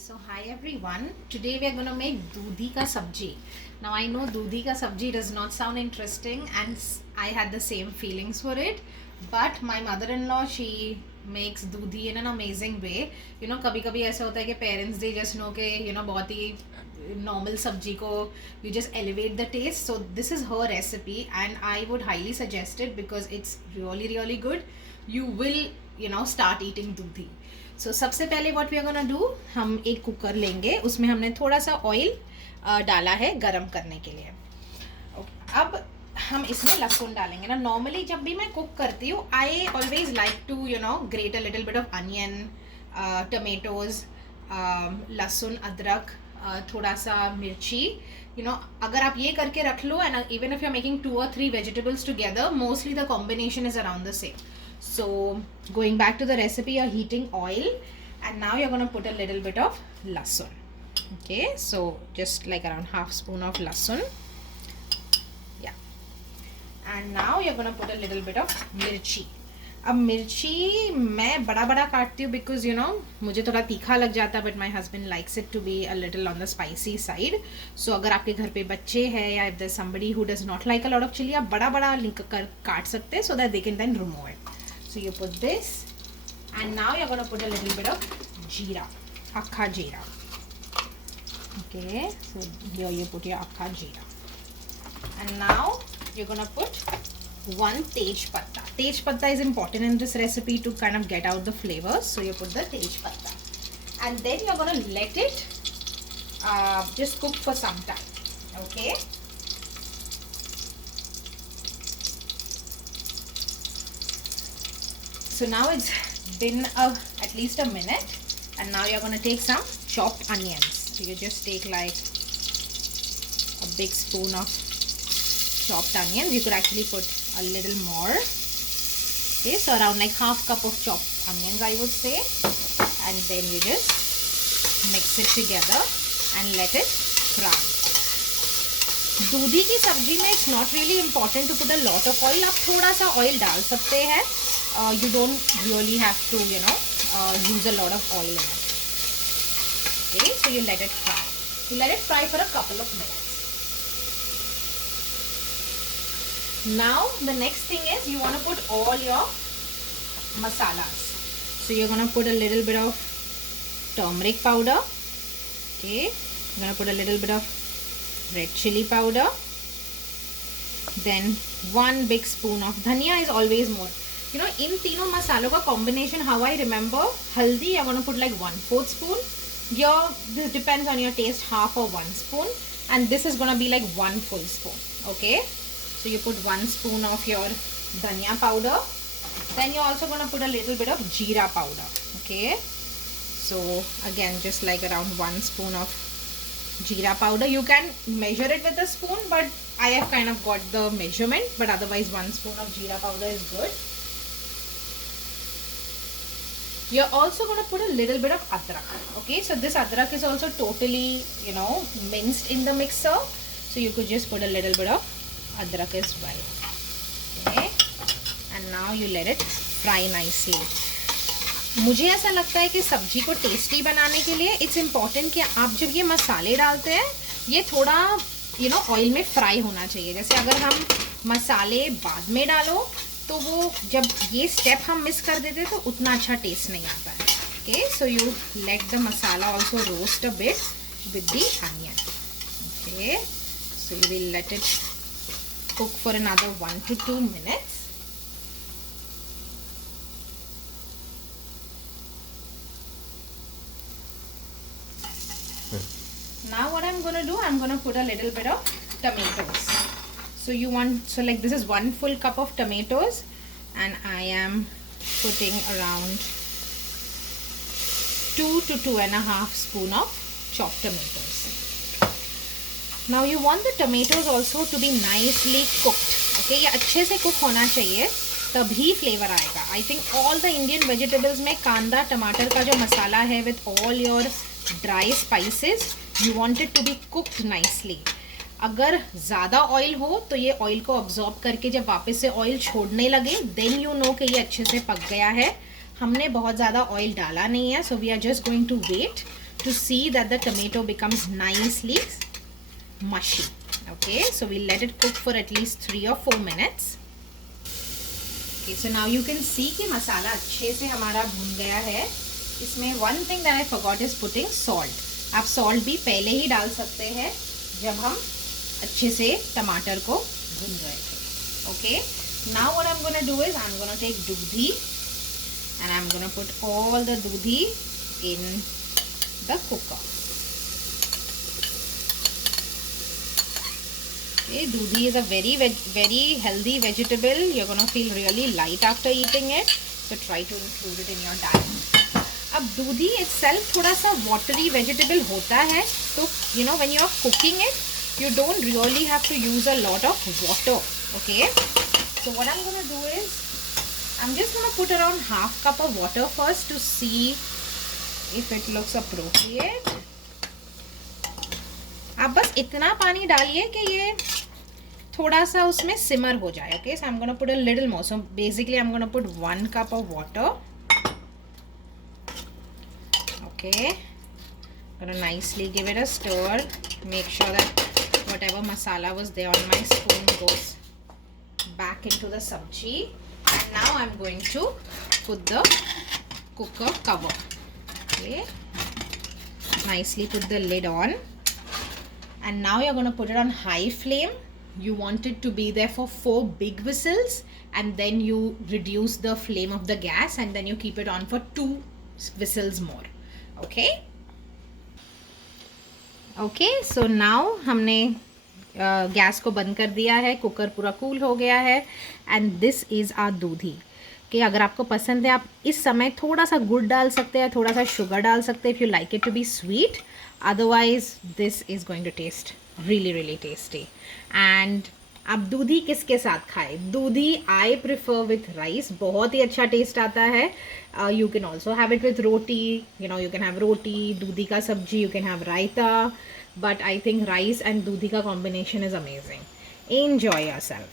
So hi everyone. Today we are going to make doodhi ka sabji. Now I know doodhi ka sabji does not sound interesting, and I had the same feelings for it. But my mother-in-law, she makes doodhi in an amazing way. You know, कभी कभी ऐसा होता है कि parents they just know कि बहुत ही normal sabji ko you just elevate the taste. So this is her recipe, and I would highly suggest it because it's really good. You will start eating doodhi. So सबसे पहले what we are gonna do, हम एक cooker लेंगे, उसमें हमने थोड़ा सा oil डाला है गरम करने के लिए. अब हम इसमें लहसुन डालेंगे ना. नॉर्मली जब भी मैं कुक करती हूँ I always like to grate a little bit of onion, tomatoes, लहसुन, अदरक, थोड़ा सा मिर्ची. अगर आप ये करके रख लो and even if you are making 2 or 3 vegetables together, mostly the combination is around the same. So going back to the recipe, you're heating oil and now you're going to put a little bit of lasun. Okay, so just like around half spoon of lasun. Yeah, and now you're going to put a little bit of mirchi. अब मिर्ची मैं बड़ा बड़ा काटती हूँ because मुझे थोड़ा तीखा लग जाता है, but my husband likes it to be a little on the spicy side. So अगर आपके घर पे बच्चे हैं या if there somebody who does not like a lot of chilli, आप बड़ा बड़ा काट सकते हैं so that they can then remove it. So you put this, and now you're going to put a little bit of jeera, akka jeera. Okay, so here you put your akka jeera, and now you're going to put 1 tej patta. Tej patta is important in this recipe to kind of get out the flavors, so you put the tej patta, and then you're going to let it just cook for some time. Okay. So now it's been at least a minute, and now you're going to take some chopped onions. So you just take like a big spoon of chopped onions. You could actually put a little more. Okay, so around like half cup of chopped onions I would say, and then you just mix it together and let it fry. दूधी की सब्जी में it's not really important to put a lot of oil. आप थोड़ा सा oil डाल सकते हैं. You don't really have to use a lot of oil in it. Okay, so you let it fry. You let it fry for a couple of minutes. Now the next thing is you want to put all your masalas. So you're going to put a little bit of turmeric powder. Okay, you're going to put a little bit of red chili powder. Then 1 big spoon of dhania is always more. इन तीनों मसालों का combination, how I remember, haldi I'm going to put like 1/4 spoon. This depends on your taste, half or 1 spoon, and this is going to be like 1 full spoon. Okay, so you put 1 spoon of your dhania powder. Then you're also going to put a little bit of jeera powder. Okay, so again just like around 1 spoon of jeera powder. You can measure it with a spoon, but I have kind of got the measurement, but otherwise 1 spoon of jeera powder is good. You're also going to put a little bit of adrak. Okay, so this adrak is also totally minced in the mixer, so you could just put a little bit of adrak as well. Okay, and now you let it fry nicely. मुझे ऐसा लगता है कि सब्जी को tasty बनाने के लिए इट्स इम्पॉर्टेंट कि आप जब ये मसाले डालते हैं ये थोड़ा ऑयल में फ्राई होना चाहिए. जैसे अगर हम मसाले बाद में डालो तो वो जब ये स्टेप हम मिस कर देते तो उतना अच्छा टेस्ट नहीं आता है. Okay, so you let the masala also roast a bit with the onion. Okay, so you will let it cook for another 1 to 2 minutes. Now what I'm going to do, I'm going to put a little bit of tomatoes. So like this is 1 full cup of tomatoes, and I am putting around 2 to 2.5 spoon of chopped tomatoes. Now you want the tomatoes also to be nicely cooked. Okay, ये अच्छे से cook होना चाहिए तभी flavor आएगा. I think all the Indian vegetables में कांदा टमाटर का जो मसाला है with all your dry spices, you want it to be cooked nicely. अगर ज़्यादा ऑयल हो तो ये ऑयल को अब्जॉर्ब करके जब वापस से ऑयल छोड़ने लगे देन यू नो कि ये अच्छे से पक गया है. हमने बहुत ज़्यादा ऑयल डाला नहीं है, so we are just going to wait to see that the tomato becomes nicely mushy. Okay, so we'll let it cook for at least 3 or 4 minutes. Okay, so now you can see कि मसाला अच्छे से हमारा भुन गया है. इसमें one thing that I forgot is putting salt. आप salt भी पहले ही डाल सकते हैं जब हम अच्छे से टमाटर को भून रहे थे. Okay, now what I'm gonna do is I'm gonna take Dudhi and I'm gonna put all the Dudhi in the cooker. Okay, Dudhi is a very healthy vegetable. You're gonna feel really light after eating it, so try to include it in your diet. अब दूधी itself थोड़ा सा watery vegetable होता है, तो you know when you are cooking it, you don't really have to use a lot of water. Okay, so what I'm gonna do is I'm just gonna put around half cup of water first to see if it looks appropriate. आप बस इतना पानी डालिए कि ये थोड़ा सा उसमें सिमर हो जाए. Okay, so I'm gonna put a little more. So basically I'm gonna put 1 cup of water. Okay, gonna nicely give it a stir. Make sure that whatever masala was there on my spoon goes back into the sabji. And now I'm going to put the cooker cover. Okay, nicely put the lid on. And now you're going to put it on high flame. You want it to be there for 4 big whistles, and then you reduce the flame of the gas, and then you keep it on for 2 whistles more. Okay, okay, so now हमने gas को बंद कर दिया है, cooker पूरा cool हो गया है. And this is our doodhi. कि अगर आपको पसंद है आप इस समय थोड़ा सा गुड़ डाल सकते हैं, थोड़ा सा शुगर डाल सकते हैं if you like it to be sweet. Otherwise this is going to taste really tasty. And आप दूधी किसके साथ खाए? Doodhi I prefer with rice. बहुत ही अच्छा टेस्ट आता है. You can also have it with roti. You know, you can have roti, दूधी का सब्जी, you can have raita. But I think rice and doodhi का combination is amazing. Enjoy yourself.